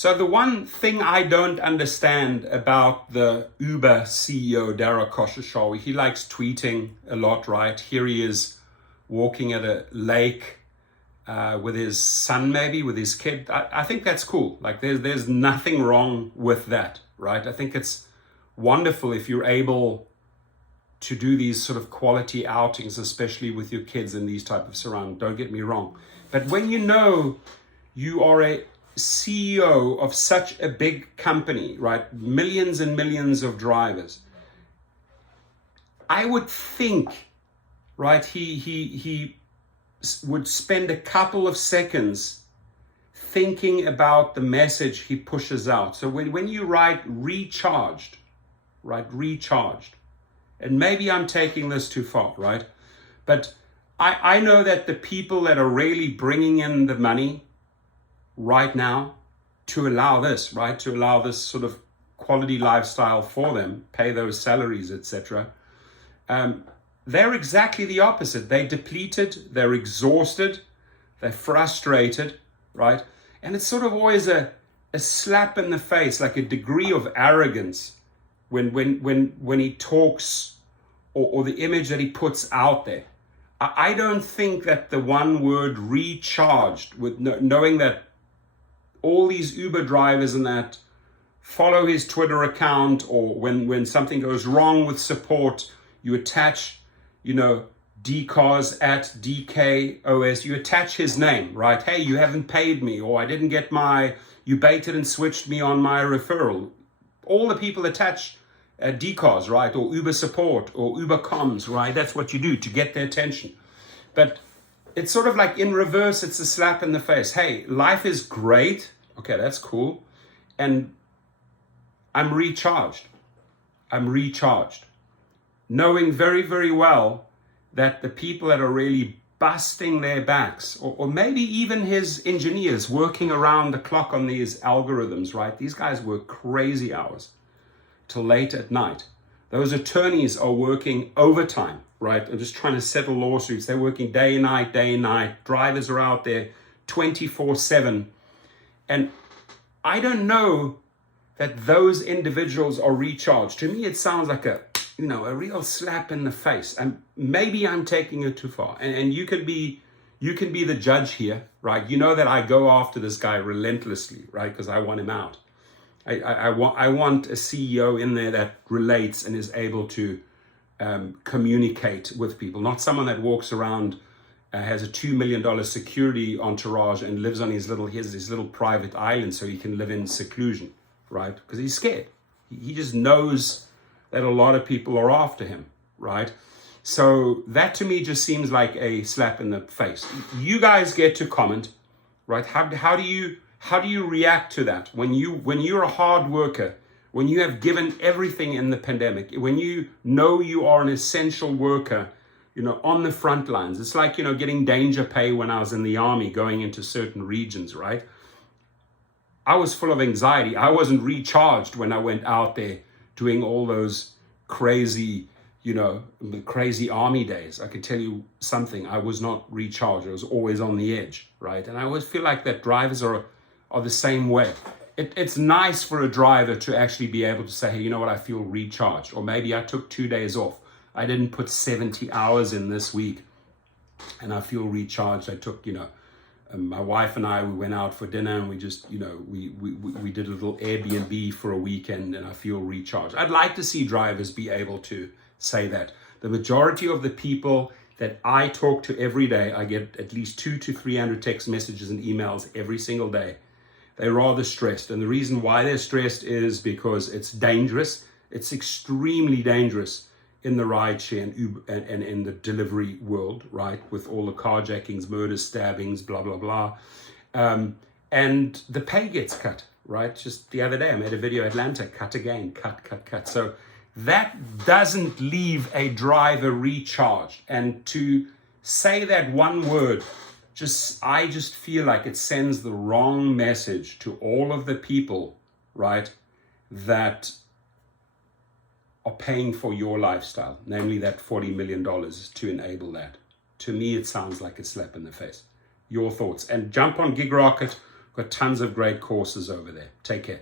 So the one thing I don't understand about the Uber CEO, Dara Khosrowshahi, he likes tweeting a lot, right? Here he is walking at a lake with his son, maybe with his kid. I think that's cool. Like there's nothing wrong with that, right? I think it's wonderful if you're able to do these sort of quality outings, especially with your kids in these type of surroundings. Don't get me wrong. But when you know you are a CEO of such a big company, right? Millions and millions of drivers. I would think, right, he would spend a couple of seconds thinking about the message he pushes out. So when you write recharged, right, recharged, and maybe I'm taking this too far, right? But I know that the people that are really bringing in the money right now to allow this, right, to allow this sort of quality lifestyle for them, pay those salaries, etc., they're exactly the opposite. They're depleted, they're exhausted, they're frustrated, right? And it's sort of always a slap in the face, like a degree of arrogance when he talks, or the image that he puts out there. I don't think that the one word recharged, with knowing that all these Uber drivers and that follow his Twitter account, or when something goes wrong with support, you attach, DCOS at DKOS, you attach his name, right? Hey, you haven't paid me, or I didn't get you baited and switched me on my referral. All the people attach DCOS, right? Or Uber support or Uber comms, right? That's what you do to get their attention. But it's sort of like in reverse, it's a slap in the face. Hey, life is great. Okay, that's cool. And I'm recharged. Knowing very, very well that the people that are really busting their backs, or maybe even his engineers working around the clock on these algorithms, right? These guys work crazy hours till late at night. Those attorneys are working overtime, right? And just trying to settle lawsuits. They're working day and night. Drivers are out there 24/7. And I don't know that those individuals are recharged. To me, it sounds like a real slap in the face. And maybe I'm taking it too far. And you can be the judge here, right? You know that I go after this guy relentlessly, right? Because I want him out. I want a CEO in there that relates and is able to communicate with people, not someone that walks around, has a $2 million security entourage and lives on his little private island so he can live in seclusion, right? Because he's scared. He just knows that a lot of people are after him, right? So that to me just seems like a slap in the face. You guys get to comment, right? How do you react to that when you're a hard worker, when you have given everything in the pandemic, when you know you are an essential worker, on the front lines? It's like, getting danger pay when I was in the army, going into certain regions, right? I was full of anxiety. I wasn't recharged when I went out there doing all those crazy, crazy army days. I could tell you something, I was not recharged. I was always on the edge, right? And I always feel like that drivers are the same way. It's nice for a driver to actually be able to say, hey, you know what, I feel recharged. Or maybe I took 2 days off. I didn't put 70 hours in this week and I feel recharged. I took, my wife and I, we went out for dinner and we just, we did a little Airbnb for a weekend and I feel recharged. I'd like to see drivers be able to say that. The majority of the people that I talk to every day, I get at least 200 to 300 text messages and emails every single day. They're rather stressed. And the reason why they're stressed is because it's dangerous. It's extremely dangerous in the rideshare and Uber and in the delivery world, right? With all the carjackings, murders, stabbings, blah, blah, blah. And the pay gets cut, right? Just the other day, I made a video, Atlanta, cut again, cut. So that doesn't leave a driver recharged. And to say that one word, I just feel like it sends the wrong message to all of the people, right, that are paying for your lifestyle, namely that $40 million to enable that. To me, it sounds like a slap in the face. Your thoughts. And jump on Gig Rocket. Got tons of great courses over there. Take care.